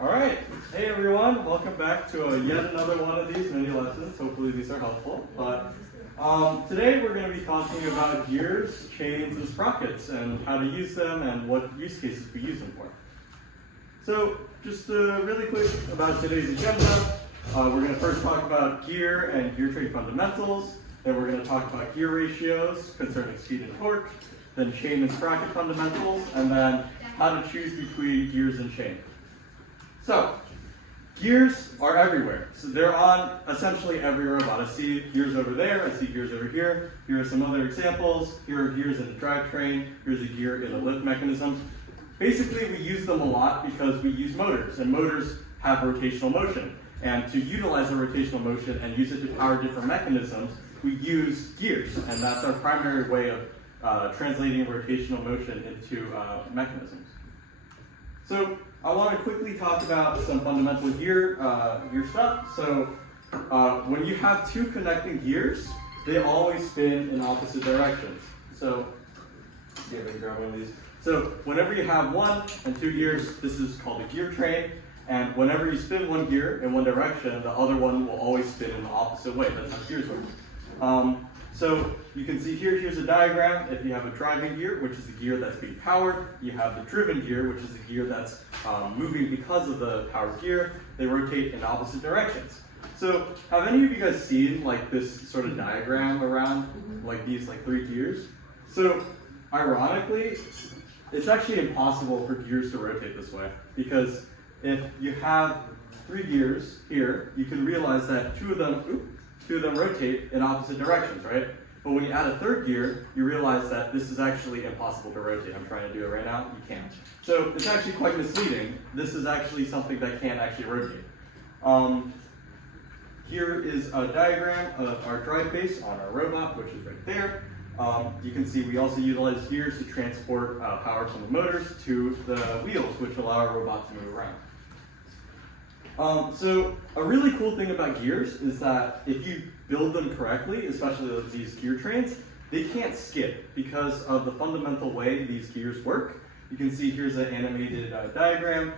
All right, hey everyone, welcome back to yet another one of these mini lessons. Hopefully these are helpful. But today we're going to be talking about gears, chains, and sprockets and how to use them and what use cases we use them for. So just really quick about today's agenda. We're going to first talk about gear and gear train fundamentals. Then we're going to talk about gear ratios concerning speed and torque. Then chain and sprocket fundamentals, and then how to choose between gears and chain. So, gears are everywhere. So they're on essentially every robot. I see gears over there, I see gears over here. Here are some other examples. Here are gears in the drivetrain. Here's a gear in a lift mechanism. Basically, we use them a lot because we use motors, and motors have rotational motion. And to utilize the rotational motion and use it to power different mechanisms, we use gears, and that's our primary way of translating rotational motion into mechanisms. So I want to quickly talk about some fundamental gear stuff. So when you have two connecting gears, they always spin in opposite directions. So see if I can grab one of these. So whenever you have one and two gears, this is called a gear train. And whenever you spin one gear in one direction, the other one will always spin in the opposite way. That's how gears work. So you can see here, here's a diagram. If you have a driving gear, which is the gear that's being powered, you have the driven gear, which is the gear that's moving because of the powered gear. They rotate in opposite directions. So have any of you guys seen like this sort of diagram around like these like three gears? So ironically, it's actually impossible for gears to rotate this way, because if you have three gears here, you can realize that two of them rotate in opposite directions, right? But when you add a third gear, you realize that this is actually impossible to rotate. I'm trying to do it right now, you can't. So it's actually quite misleading. This is actually something that can't actually rotate. Here is a diagram of our drive base on our robot, which is right there. You can see we also utilize gears to transport power from the motors to the wheels, which allow our robot to move around. So a really cool thing about gears is that if you build them correctly, especially these gear trains, they can't skip because of the fundamental way these gears work. You can see here's an animated diagram.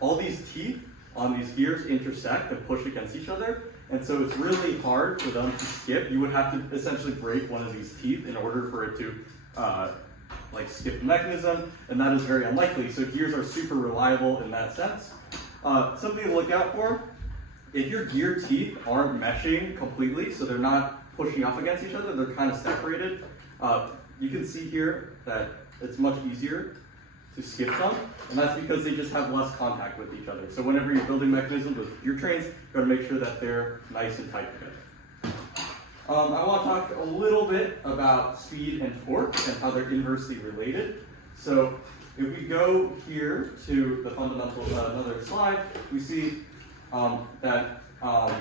All these teeth on these gears intersect and push against each other, and so it's really hard for them to skip. You would have to essentially break one of these teeth in order for it to skip the mechanism, and that is very unlikely. So gears are super reliable in that sense. Something to look out for, if your gear teeth aren't meshing completely, so they're not pushing up against each other, they're kind of separated, you can see here that it's much easier to skip them, and that's because they just have less contact with each other. So whenever you're building mechanisms with gear trains, you gotta make sure that they're nice and tight together. I want to talk a little bit about speed and torque and how they're inversely related. So if we go here to the fundamental, another slide, we see that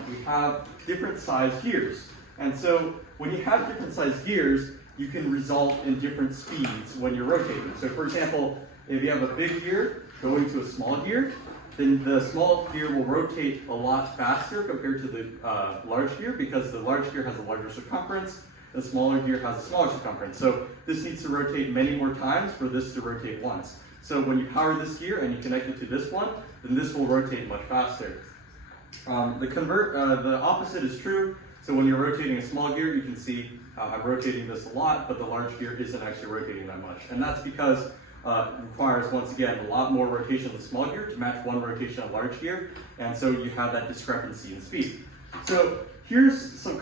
we have different size gears. And so when you have different size gears, you can result in different speeds when you're rotating. So for example, if you have a big gear going to a small gear, then the small gear will rotate a lot faster compared to the large gear, because the large gear has a larger circumference. The smaller gear has a smaller circumference. So this needs to rotate many more times for this to rotate once. So when you power this gear and you connect it to this one, then this will rotate much faster. The opposite is true. So when you're rotating a small gear, you can see I'm rotating this a lot, but the large gear isn't actually rotating that much. And that's because it requires, once again, a lot more rotation of the small gear to match one rotation of large gear. And so you have that discrepancy in speed. So here's a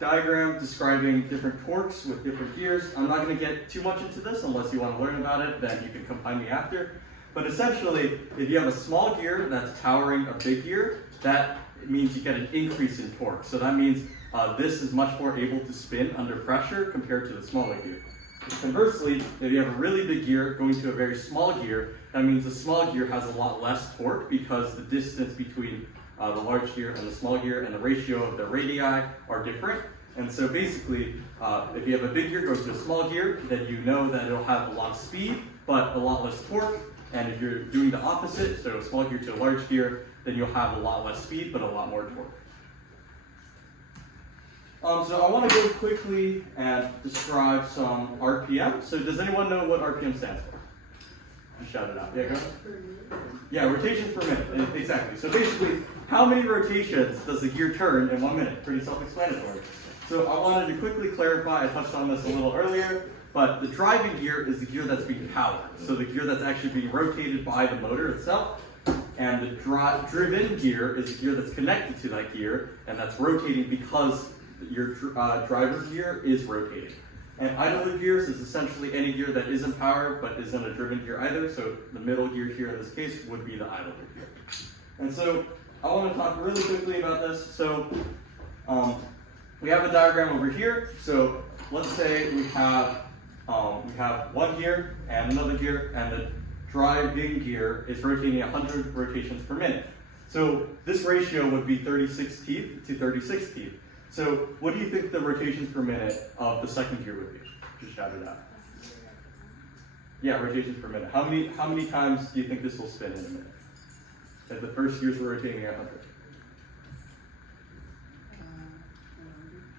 diagram describing different torques with different gears. I'm not going to get too much into this unless you want to learn about it, then you can come find me after. But essentially, if you have a small gear that's powering a big gear, that means you get an increase in torque. So that means this is much more able to spin under pressure compared to the smaller gear. Conversely, if you have a really big gear going to a very small gear, that means the small gear has a lot less torque because the distance between the large gear and the small gear and the ratio of the radii are different. And so basically, if you have a big gear going to a small gear, then you know that it'll have a lot of speed, but a lot less torque. And if you're doing the opposite, so a small gear to a large gear, then you'll have a lot less speed, but a lot more torque. So I want to go quickly and describe some RPM. So does anyone know what RPM stands for? Just shout it out. Yeah, go ahead. Yeah, rotations per minute, exactly. So basically, how many rotations does the gear turn in 1 minute? Pretty self-explanatory. So I wanted to quickly clarify, I touched on this a little earlier, but the driving gear is the gear that's being powered. So the gear that's actually being rotated by the motor itself. And the driven gear is the gear that's connected to that gear, and that's rotating because your driver gear is rotating. And idler gears is essentially any gear that isn't powered but isn't a driven gear either. So the middle gear here in this case would be the idler gear. And so I want to talk really quickly about this. So we have a diagram over here. So let's say we have one gear and another gear, and the driving gear is rotating 100 rotations per minute. So this ratio would be 36 teeth to 36 teeth. So what do you think the rotations per minute of the second gear would be? Just shout it out. Yeah, rotations per minute. How many times do you think this will spin in a minute? If the first gears were rotating at 100.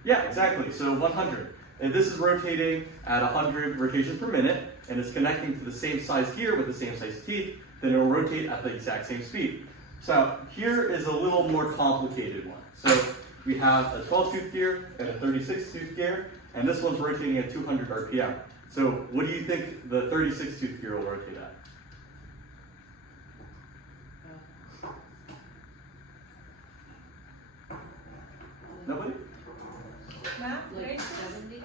Yeah, exactly. So 100. And this is rotating at 100 rotations per minute, and it's connecting to the same size gear with the same size teeth, then it will rotate at the exact same speed. So here is a little more complicated one. So we have a 12-tooth gear and a 36-tooth gear, and this one's rotating at 200 RPM. So what do you think the 36-tooth gear will rotate at? Nobody? Math? Like 70?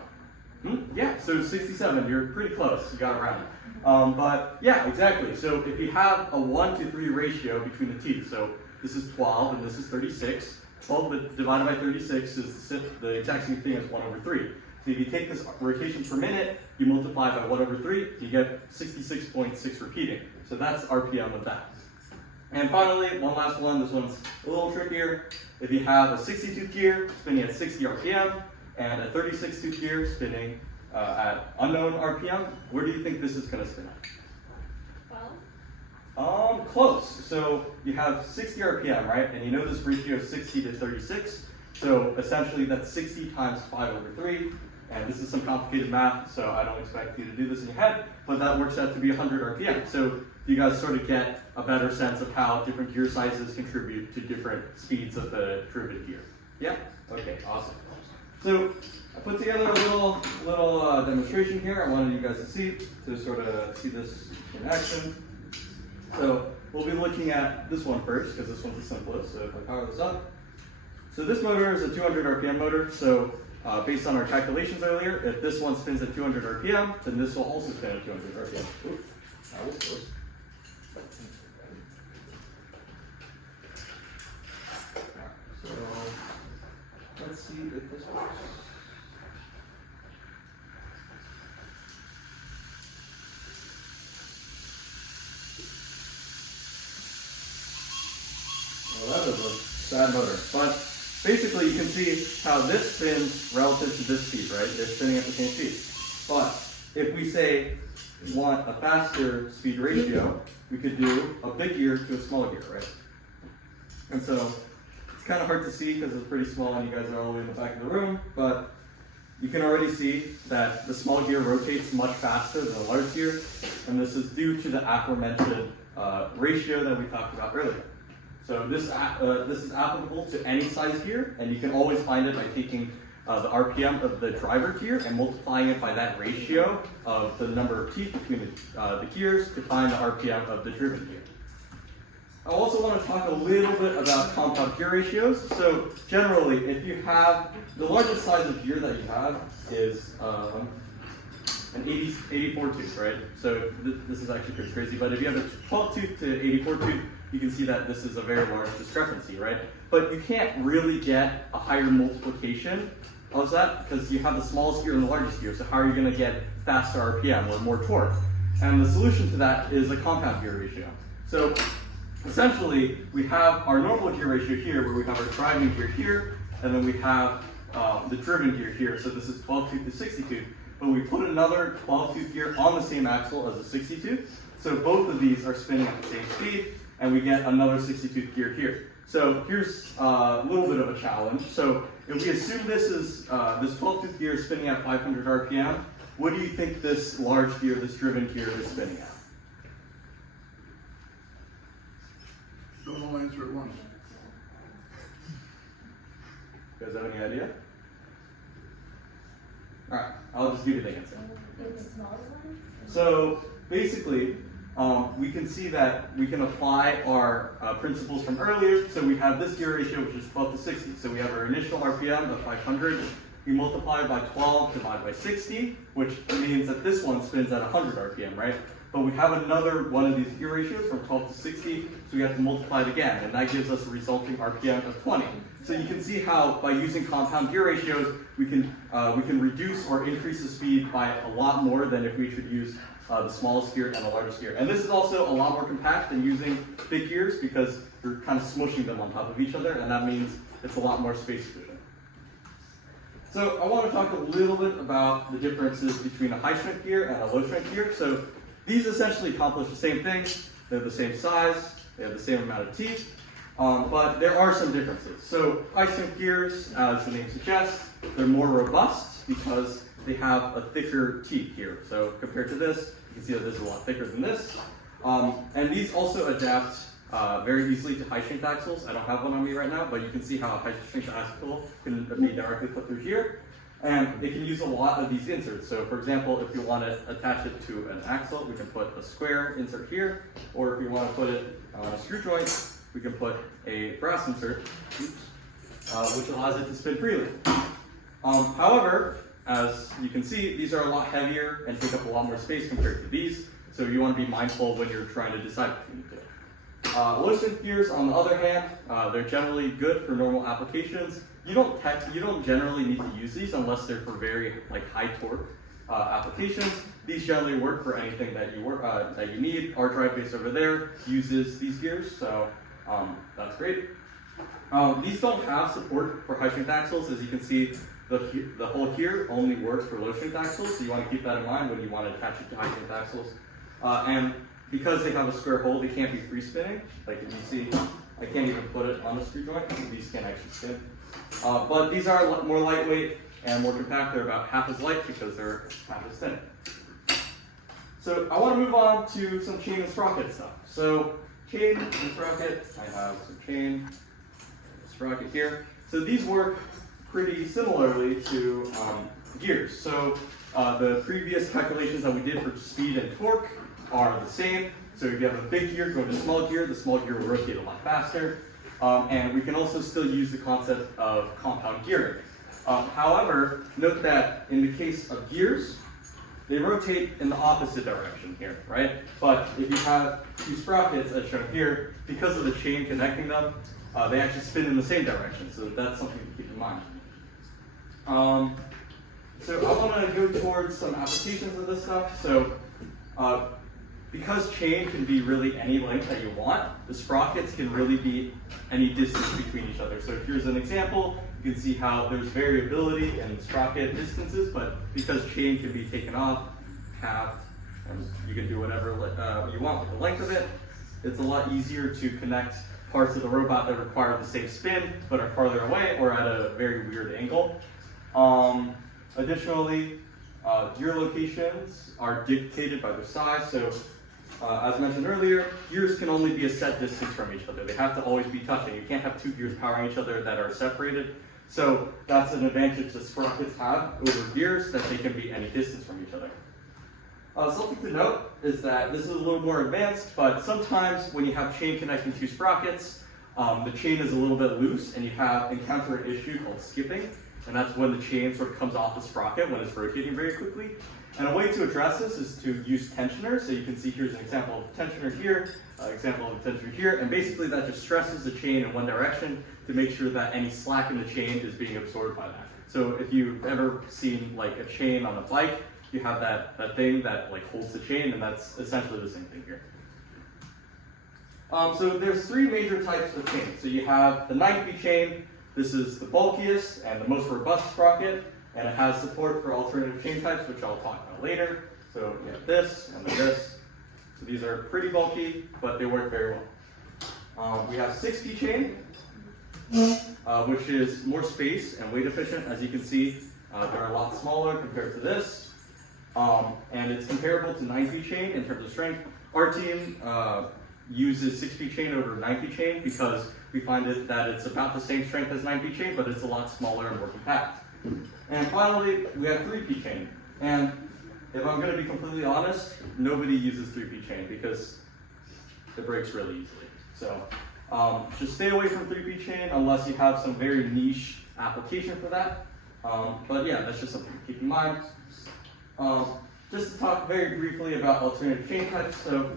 Yeah, so 67, you're pretty close, you got it right. But yeah, exactly. So if you have a 1-to-3 ratio between the teeth, so this is 12 and this is 36, 12 divided by 36 is the exact same thing as 1/3. So if you take this rotation per minute, you multiply by 1/3, you get 66.6 repeating. So that's RPM of that. And finally, one last one, this one's a little trickier. If you have a 60-tooth gear spinning at 60 RPM, and a 36-tooth gear spinning at unknown RPM, where do you think this is going to spin at? 12? Close. So you have 60 RPM, right? And you know this ratio of 60 to 36. So essentially that's 60 times 5/3. And this is some complicated math, so I don't expect you to do this in your head, but that works out to be 100 RPM. So you guys sort of get a better sense of how different gear sizes contribute to different speeds of the driven gear. Yeah? Okay, awesome. So I put together a little demonstration here I wanted you guys to see this in action. So we'll be looking at this one first because this one's the simplest. So if I power this up. So this motor is a 200 RPM motor. So based on our calculations earlier, if this one spins at 200 RPM, then this will also spin at 200 RPM. Ooh, that was close. So let's see if this works. Well, that is a sad motor, but basically you can see how this spins relative to this speed, right? They're spinning at the same speed. But if we say we want a faster speed ratio, we could do a big gear to a small gear, right? And so it's kind of hard to see because it's pretty small and you guys are all the way in the back of the room, but you can already see that the small gear rotates much faster than the large gear, and this is due to the aforementioned ratio that we talked about earlier. So this is applicable to any size gear, and you can always find it by taking the RPM of the driver gear and multiplying it by that ratio of the number of teeth between the gears to find the RPM of the driven gear. I also want to talk a little bit about compound gear ratios. So generally, if you have, the largest size of gear that you have is an 84 tooth, right? So this is actually pretty crazy, but if you have a 12 tooth to 84 tooth, you can see that this is a very large discrepancy, right? But you can't really get a higher multiplication of that because you have the smallest gear and the largest gear. So how are you going to get faster RPM or more torque? And the solution to that is a compound gear ratio. So essentially, we have our normal gear ratio here, where we have our driving gear here, and then we have the driven gear here. So this is 12 tooth to 60 tooth. But we put another 12 tooth gear on the same axle as a 60 tooth. So both of these are spinning at the same speed, and we get another 60 tooth gear here. So here's a little bit of a challenge. So if we assume this is this 12 tooth gear is spinning at 500 RPM, what do you think this large gear, this driven gear, is spinning at? all answer at once. You guys have any idea? All right, I'll just give you the answer. So basically, we can see that we can apply our principles from earlier. So we have this gear ratio, which is 12 to 60. So we have our initial RPM of 500. We multiply it by 12 divided by 60, which means that this one spins at 100 RPM, right? But we have another one of these gear ratios from 12 to 60, so we have to multiply it again, and that gives us a resulting RPM of 20. So you can see how by using compound gear ratios, we can reduce or increase the speed by a lot more than if we should use the smallest gear and the largest gear. And this is also a lot more compact than using big gears because you're kind of smushing them on top of each other, and that means it's a lot more space efficient. So I want to talk a little bit about the differences between a high strength gear and a low strength gear. So these essentially accomplish the same thing. They're the same size, they have the same amount of teeth, but there are some differences. So high strength gears, as the name suggests, they're more robust because they have a thicker teeth here. So compared to this, you can see that this is a lot thicker than this. And these also adapt very easily to high strength axles. I don't have one on me right now, but you can see how a high strength axle can be directly put through here. And it can use a lot of these inserts. So for example, if you want to attach it to an axle, we can put a square insert here. Or if you want to put it on a screw joint, we can put a brass insert, which allows it to spin freely. However, as you can see, these are a lot heavier and take up a lot more space compared to these. So you want to be mindful when you're trying to decide what you need to do. Low strength gears, on the other hand, they're generally good for normal applications. You don't generally need to use these unless they're for very high torque applications. These generally work for anything that you need. Our drive base over there uses these gears, so that's great. These don't have support for high strength axles. As you can see, the hole here only works for low strength axles, so you want to keep that in mind when you want to attach it to high strength axles. And because they have a square hole, they can't be free spinning. Like if you see, I can't even put it on the screw joint, so these can't actually spin. But these are more lightweight and more compact. They're about half as light because they're half as thin. So I want to move on to some chain and sprocket stuff. So chain and sprocket, I have some chain and sprocket here. So these work pretty similarly to gears. So the previous calculations that we did for speed and torque are the same. So if you have a big gear going to small gear, the small gear will rotate a lot faster. And we can also still use the concept of compound gearing. However, note that in the case of gears, they rotate in the opposite direction here, right? But if you have two sprockets, as shown here, because of the chain connecting them, they actually spin in the same direction. So that's something to keep in mind. So I want to go towards some applications of this stuff. So because chain can be really any length that you want, the sprockets can really be any distance between each other. So here's an example. You can see how there's variability in sprocket distances, but because chain can be taken off, halved, and you can do whatever you want with the length of it, it's a lot easier to connect parts of the robot that require the same spin, but are farther away or at a very weird angle. Additionally, gear locations are dictated by their size. So as mentioned earlier, gears can only be a set distance from each other. They have to always be touching. You can't have two gears powering each other that are separated. So that's an advantage that sprockets have over gears, that they can be any distance from each other. Something to note is that this is a little more advanced, but sometimes when you have chain connecting two sprockets, the chain is a little bit loose and you encounter an issue called skipping. And that's when the chain sort of comes off the sprocket when it's rotating very quickly. And a way to address this is to use tensioners. So you can see here's an example of a tensioner here, example of a tensioner here, and basically that just stresses the chain in one direction to make sure that any slack in the chain is being absorbed by that. So if you've ever seen like a chain on a bike, you have that thing that like holds the chain, and that's essentially the same thing here. So there's three major types of chains. So you have the 9-speed chain. This is the bulkiest and the most robust sprocket, and it has support for alternative chain types, which I'll talk about later. So we have this and then this. So these are pretty bulky, but they work very well. We have 6-speed chain, which is more space and weight efficient. As you can see, they're a lot smaller compared to this. And it's comparable to 9-speed chain in terms of strength. Our team uses 6P chain over 9P chain because we find that it's about the same strength as 9P chain, but it's a lot smaller and more compact. And finally, we have 3P chain. And if I'm going to be completely honest, nobody uses 3P chain because it breaks really easily. So just stay away from 3P chain unless you have some very niche application for that. But yeah, that's just something to keep in mind. Just to talk very briefly about alternative chain types. So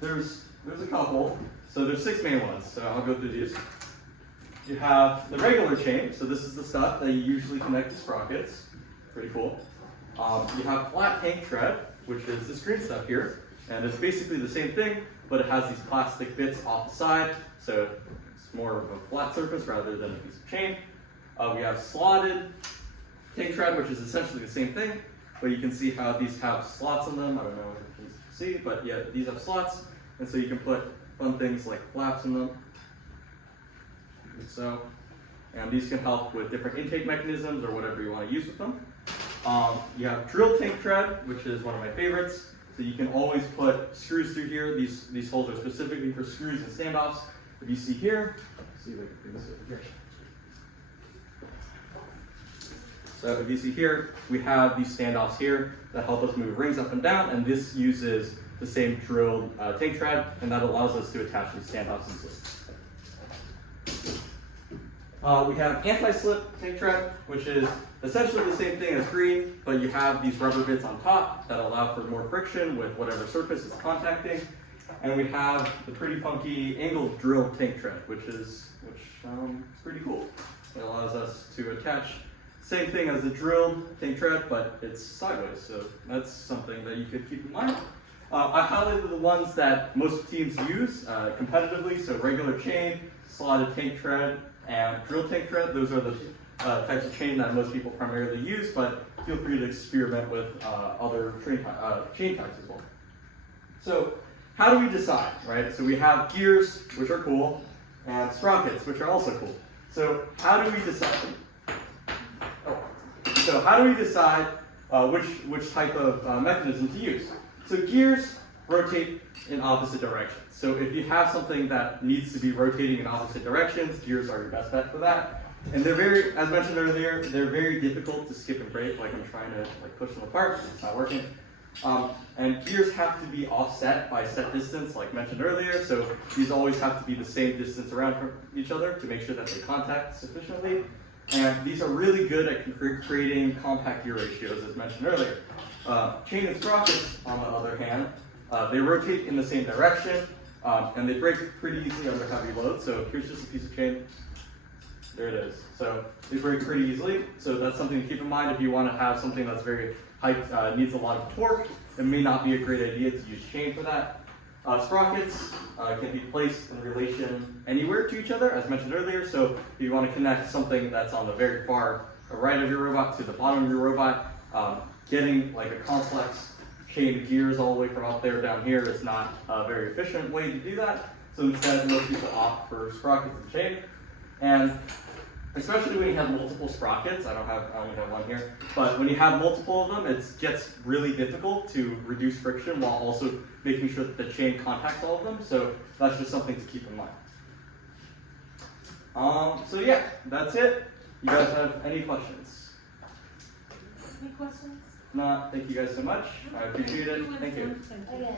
there's a couple. So there's 6 main ones. So I'll go through these. You have the regular chain. So this is the stuff that you usually connect to sprockets. Pretty cool. You have flat tank tread, which is this green stuff here. And it's basically the same thing, but it has these plastic bits off the side. So it's more of a flat surface rather than a piece of chain. We have slotted tank tread, which is essentially the same thing, but you can see how these have slots in them. I don't know if you can see, but yeah, these have slots, and so you can put fun things like flaps in them. So, and these can help with different intake mechanisms or whatever you want to use with them. You have drill tank tread, which is one of my favorites. So you can always put screws through here. These holes are specifically for screws and standoffs. If you see here, see if I can bring this over here. So if you see here, we have these standoffs here that help us move rings up and down, and this uses the same drilled tank tread, and that allows us to attach these standoffs and slips. We have anti-slip tank tread, which is essentially the same thing as green, but you have these rubber bits on top that allow for more friction with whatever surface it's contacting. And we have the pretty funky angled drill tank tread, which is pretty cool. It allows us to attach same thing as the drilled tank tread, but it's sideways, so that's something that you could keep in mind. I highlighted the ones that most teams use competitively, so regular chain, slotted tank tread, and drill tank tread. Those are the types of chain that most people primarily use, but feel free to experiment with other chain types as well. So how do we decide, right? So we have gears, which are cool, and sprockets, which are also cool. So how do we decide? So how do we decide which type of mechanism to use? So gears rotate in opposite directions. So if you have something that needs to be rotating in opposite directions, gears are your best bet for that. And they're very, as mentioned earlier, they're very difficult to skip and break. Like I'm trying to push them apart, it's not working. And gears have to be offset by a set distance, like mentioned earlier. So these always have to be the same distance around from each other to make sure that they contact sufficiently. And these are really good at creating compact gear ratios, as mentioned earlier. Chain and sprockets, on the other hand, they rotate in the same direction, and they break pretty easily under heavy load. So here's just a piece of chain. There it is. So they break pretty easily. So that's something to keep in mind if you want to have something that's very high, needs a lot of torque. It may not be a great idea to use chain for that. Sprockets can be placed in relation anywhere to each other, as mentioned earlier. So if you want to connect something that's on the very far right of your robot to the bottom of your robot, getting like a complex chain of gears all the way from up there down here is not a very efficient way to do that. So instead, most people opt for sprockets and chain. And especially when you have multiple sprockets, I only have one here, but when you have multiple of them, it gets really difficult to reduce friction while also making sure that the chain contacts all of them. So that's just something to keep in mind. So yeah, that's it. You guys have any questions? Any questions? If not, thank you guys so much. I appreciate it. Thank you. Okay.